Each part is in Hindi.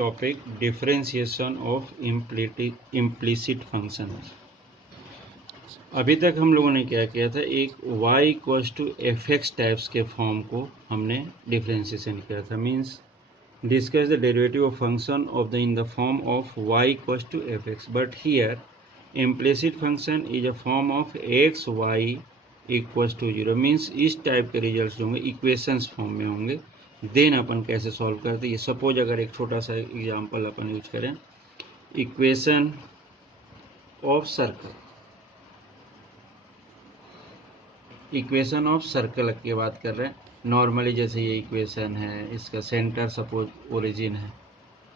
topic differentiation of implicit function। अभी तक हम लोगों ने क्या किया था, एक y equals to F X types के फॉर्म को हमने डिफ्रेंशिएशन किया था। Means discuss the derivative of function of the in the form of y equals to F X, but here implicit function is a form of X Y equals to 0। Means इस टाइप के रिजल्ट जो होंगे इक्वेशंस फॉर्म में होंगे। देन अपन कैसे सॉल्व करते हैं, ये सपोज अगर एक छोटा सा एग्जांपल अपन यूज करें, equation of circle, equation of circle की बात कर रहे हैं। नॉर्मली जैसे ये इक्वेशन है, इसका सेंटर सपोज ओरिजिन है,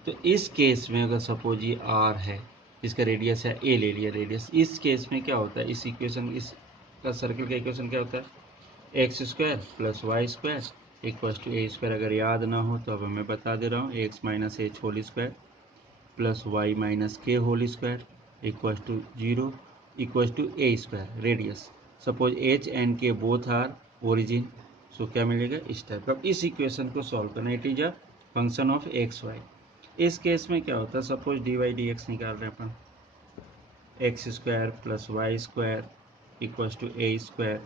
तो इस केस में अगर सपोज ये आर है, इसका रेडियस है ए ले लिया रेडियस, इस केस में क्या होता है, इस इक्वेशन इसका सर्कल का इक्वेशन क्या होता है, X square plus Y square equals to A square. अगर याद ना हो तो अब मैं बता दे रहा हूँ, X minus H whole square plus Y minus K whole square equals to 0 equals to A square radius. Suppose H and K both are origin, so क्या मिलेगा इस टाइप का। इस इक्वेशन को सॉल्व करना, it is a function of X Y. इस केस में क्या होता है, suppose D Y D X निकाल रहे हैं अपन, X square plus Y square equals to A square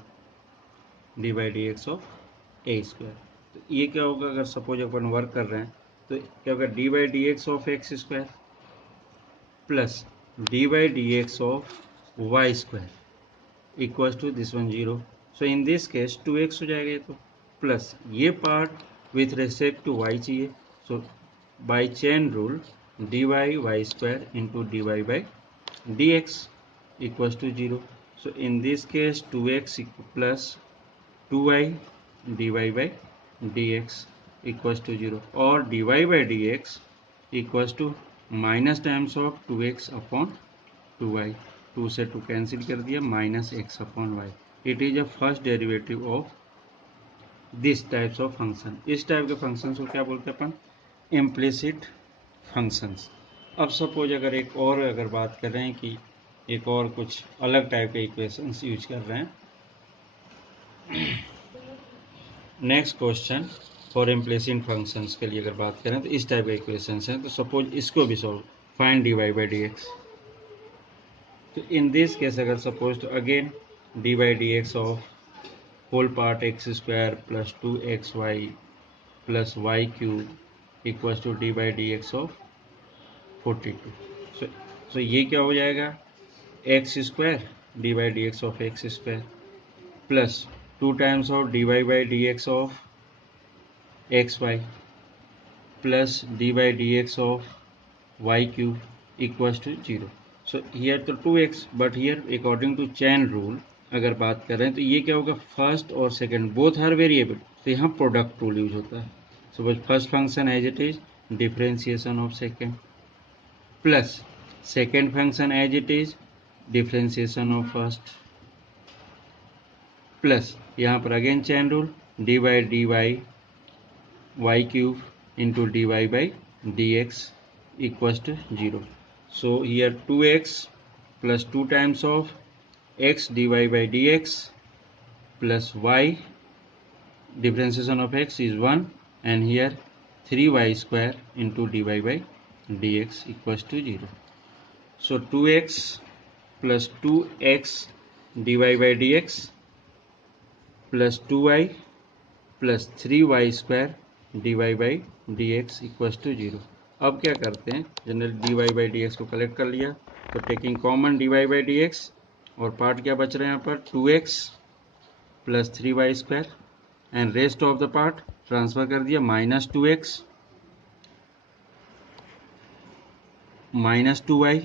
D by D x of A square. तो ये क्या होगा, अगर सपोज अपन वर्क कर रहे हैं तो क्या होगा, D by D x of X square plus D by D x of Y square equals to this one 0। So in this case 2x हो जाएगा ये, तो प्लस ये part with respect to y चाहिए। So by chain rule D Y Y square into D Y by D x equals to 0। So in this case 2x plus 2y dy by dx equals to 0 और dy by dx equals to minus times of 2x upon 2y, 2 से 2 कैंसिल कर दिया, minus x upon y। It is a first derivative of this types of function. इस टाइप के फंक्शन को क्या बोलते हैं अपन, इम्प्लिसिट फंक्शंस। अब सपोज अगर एक और अगर बात कर रहे हैं कि एक और कुछ अलग टाइप के इक्वेशंस यूज कर रहे हैं। Next question for implicit functions के लिए अगर बात करें तो इस टाइप के इक्वेशंस हैं, तो सपोज इसको भी solve, find D Y by D X. तो इन दिस केस अगर सपोज तो again D by D x of whole part X square plus 2xy plus Y cube equals to D by D x of 42। So ये क्या हो जाएगा, X square D by D x of X square plus 2 times of dy by dx of xy plus d by dx of y cube equals to 0। So here तो 2x, but here according to chain rule अगर बात कर रहे हैं तो ये क्या होगा, फर्स्ट और सेकंड बोथ आर वेरिएबल, तो यहाँ प्रोडक्ट रूल यूज होता है। Suppose first function as it is differentiation of second plus second function as it is differentiation of first plus यहाँ पर again chain rule d by d Y y cube into D Y by D x equals to 0। So here 2x plus 2 times of x dy by dx plus y differentiation of x is 1 and here 3y square into dy by dx equals to 0. So 2x plus 2x dy by dx plus 2y plus 3y square dy by dx equals to 0. अब क्या करते हैं, जनरल dy by dx को कलेक्ट कर लिया, तो taking common dy by dx और पार्ट क्या बच रहे हैं यहाँ पर 2x plus 3y square and rest of the part transfer कर दिया, minus 2x minus 2y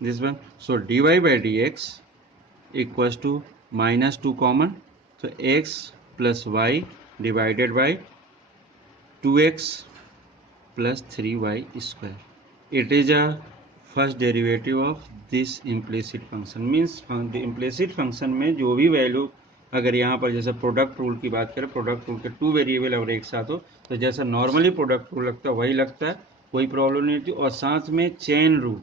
this one. So dy by dx equals to minus 2 common, तो x plus y divided by 2x plus 3y square. It is a first derivative of this implicit function. Means implicit function में जो भी वैल्यू, अगर यहाँ पर जैसे प्रोडक्ट रूल की बात करें, प्रोडक्ट रूल के 2 वेरिएबल और एक साथ हो तो जैसा नॉर्मली प्रोडक्ट रूल लगता है वही लगता है, कोई प्रॉब्लम नहीं होती। और साथ में चेन रूल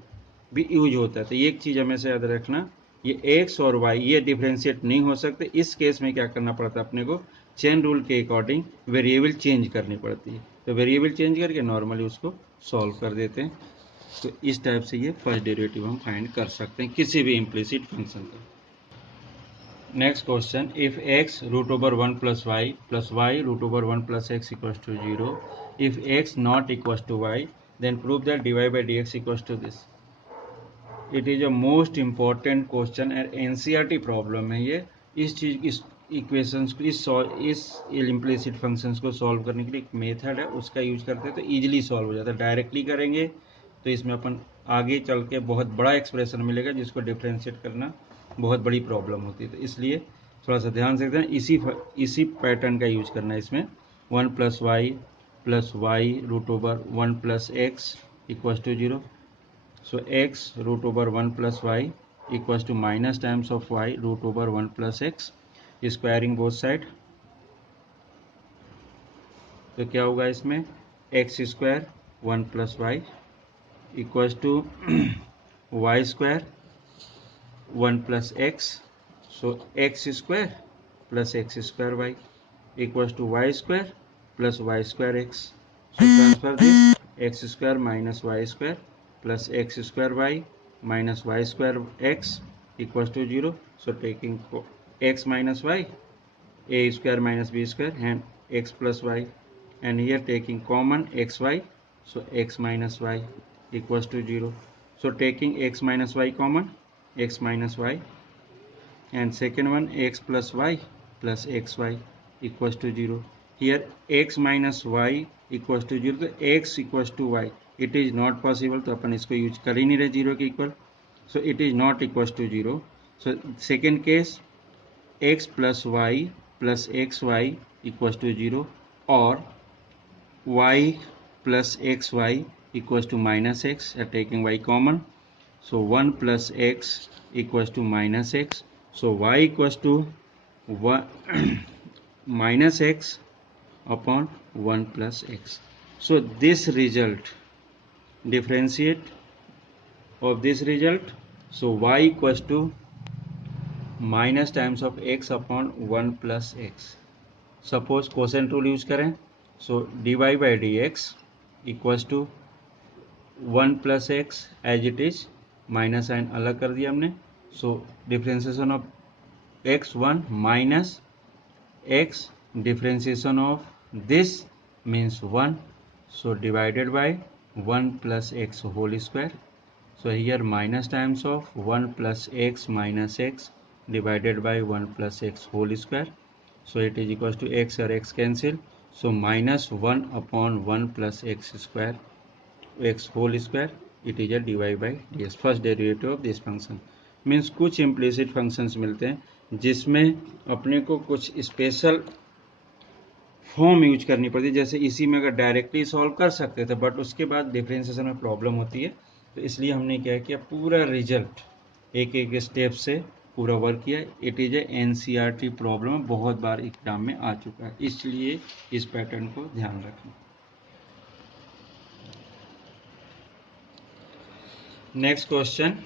भी यूज होता है। तो ये एक चीज़ हमेशा याद रखना, ये एक्स और वाई ये डिफ्रेंशिएट नहीं हो सकते। इस केस में क्या करना पड़ता है अपने को, चेन रूल के अकॉर्डिंग वेरिएबल चेंज करनी पड़ती है। तो वेरिएबल चेंज करके नॉर्मली उसको सॉल्व कर देते हैं। तो इस टाइप से ये फर्स्ट डेरिवेटिव हम फाइंड कर सकते हैं किसी भी इम्प्लिसिट फंक्शन का। Next question, if x root over 1 plus y root over 1 plus x equals to 0, if x not equals to y, then prove that dy by dx equals to this. It is a most important question and NCERT problem है ये। इस चीज इस इक्वेशंस को इस इम्प्लिसिट फंक्शंस को सॉल्व करने के लिए एक मेथड है, उसका यूज करते हैं तो इजीली सॉल्व हो जाता है। डायरेक्टली करेंगे तो इसमें अपन आगे चल के बहुत बड़ा एक्सप्रेशन मिलेगा जिसको डिफ्रेंशिएट करना बहुत बड़ी प्रॉब्लम होती है। तो इसलिए थोड़ा सा ध्यान से दें, इसी पैटर्न का यूज करना है इसमें। 1 plus y root over 1 plus x equals to 0। So x root over 1 plus y equals to minus times of y root over 1 plus x, squaring both side। तो क्या होगा इसमें, x square 1 plus y equals to y square 1 plus x. So x square plus x square y equals to y square plus Y square x. So transfer this x square minus y square plus x square y minus y square x equals to 0. So taking x minus y, a square minus b square and x plus y, and here taking common xy, so x minus y equals to 0. So taking x minus y common, x minus y, and second one x plus y plus xy equals to 0. Here x minus y equals to 0, तो x equals to y it is not possible, तो अपन इसको यूज कर ही नहीं रहे 0 के equal. So it is not equals to 0. So second case, x plus y plus xy equals to 0, or y plus xy equals to minus x, taking y common. So 1 plus x equals to minus x. So y equals to 1 minus x upon 1 plus x. So this result, differentiate of this result, so y equals to minus times of x upon 1 plus x. Suppose quotient rule use करें, so dy by dx equals to 1 plus x as it is, minus sign अलग कर दिया हमने। so differentiation of x1 minus x differentiation of this means 1, so divided by 1 plus x whole square. So here minus times of 1 plus x minus x divided by 1 plus x whole square. So it is equals to x or x cancel. So minus 1 upon 1 plus x square, x whole square, it is a dy by dx, first derivative of this function. Means कुछ implicit functions मिलते हैं जिसमें अपने को कुछ स्पेशल फॉर्म यूज करनी पड़ती है। जैसे इसी में अगर डायरेक्टली सॉल्व कर सकते थे बट उसके बाद डिफरेंशिएशन में प्रॉब्लम होती है, तो इसलिए हमने क्या किया, पूरा रिजल्ट एक एक स्टेप से पूरा वर्क किया। It is a NCERT problem, बहुत बार एग्जाम में आ चुका है, इसलिए इस पैटर्न को ध्यान रखें। Next question,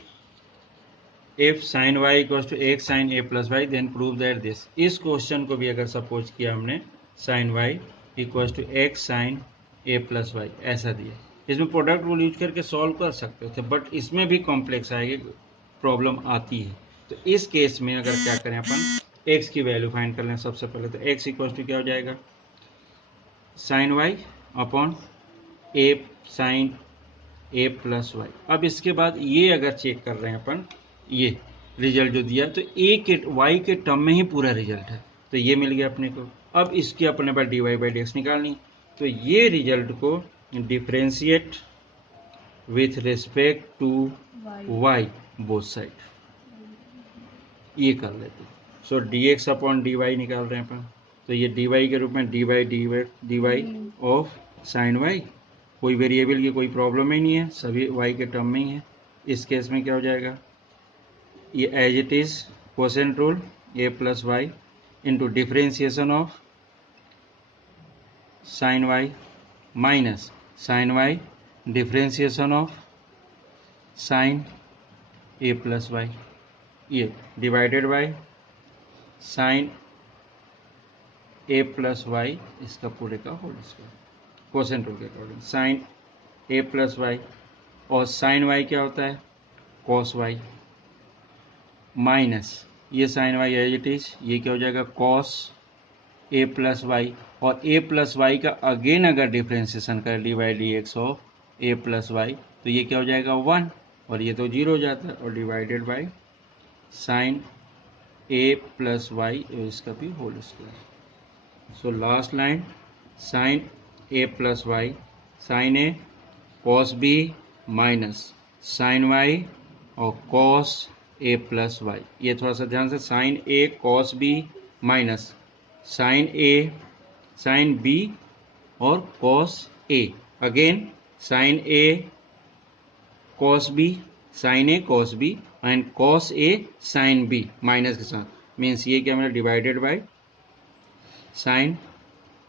if sine y equals to x sine A plus y then prove that this. इस क्वेश्चन को भी अगर सपोज किया हमने sine y equals to x sine A plus y ऐसा दिया, इसमें प्रोडक्ट रूल यूज करके सॉल्व कर सकते थे, बट इसमें भी कॉम्प्लेक्स आएगी, प्रॉब्लम आती है। तो इस केस में अगर क्या करें, अपन x की वैल्यू फाइंड कर लें सबसे पहले। तो x इक्वल्स टू क्या हो जाएगा, साइन वाई अपॉन ए साइन ए प्लस वाई। अब इसके बाद ये अगर चेक कर रहे हैं अपन, ये रिजल्ट जो दिया तो ए के वाई के टर्म में ही पूरा रिजल्ट है, तो ये मिल गया अपने को। अब इसके अपने पास D Y by D X निकालनी, तो ये रिजल्ट को differentiate with respect to Y both side, ये कर लेते। So D X upon D Y निकाल रहे हैं अपन, तो ये डी वाई के रूप में d y of sine y, कोई वेरिएबल की कोई प्रॉब्लम ही नहीं है, सभी वाई के टर्म में ही है। इस केस में क्या हो जाएगा, ये as it is quotient rule A plus Y into differentiation of sine Y minus sine Y differentiation of sine A plus Y, ये divided by sine A plus Y इसका पूरे का होल स्क्वायर। कोसेंट रूल के अकॉर्डिंग साइन ए प्लस वाई, और साइन वाई क्या होता है कॉस वाई, माइनस ये sine Y as it is, ये क्या हो जाएगा कॉस ए प्लस वाई, और ए प्लस वाई का अगेन अगर डिफ्रेंसिएशन कर d by D x of a plus y तो ये क्या हो जाएगा 1, और ये तो 0 हो जाता है, और divided by sine A plus Y इसका भी whole square. So last line sine A plus Y, sine A cos B minus sine Y और कॉस ए प्लस वाई। ये थोड़ा सा ध्यान से, sine A cos B minus sine A sine B और cos A, again sine A cos B, sine A cos B and cos A sine B minus के साथ, मीन्स ये क्या मेरा divided by sine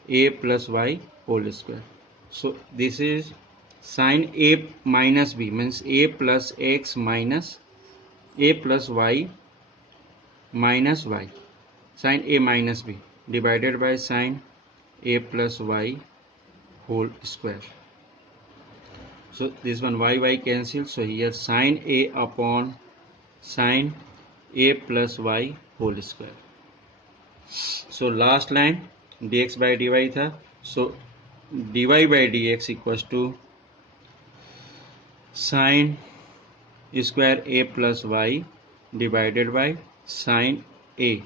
A plus y whole square. So this is sine a minus b means a plus x minus a plus Y minus y, sine a minus b divided by sine a plus y whole square. So this one y cancel, so here sin a upon sin a plus y whole square. So last line dx by dy था, so dy by dx equals to sin square a plus y divided by sin a।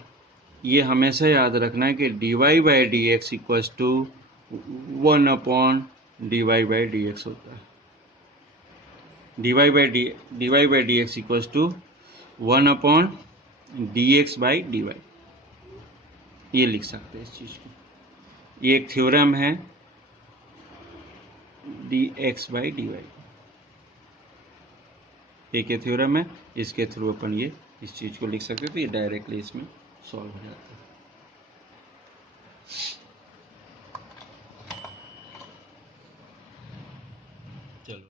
ये हमेशा याद रखना है कि dy by D x equals to 1 upon dy by D x होता है, dy by D x equals to 1 upon d x by d y, ये लिख सकते हैं इस चीज़ को। ये एक थ्योरम है d x by d y, एक थ्योरम है, इसके थ्रू अपन ये इस चीज़ को लिख सकते हैं, तो ये डायरेक्टली इसमें सॉल्व हो जाता है। चलो।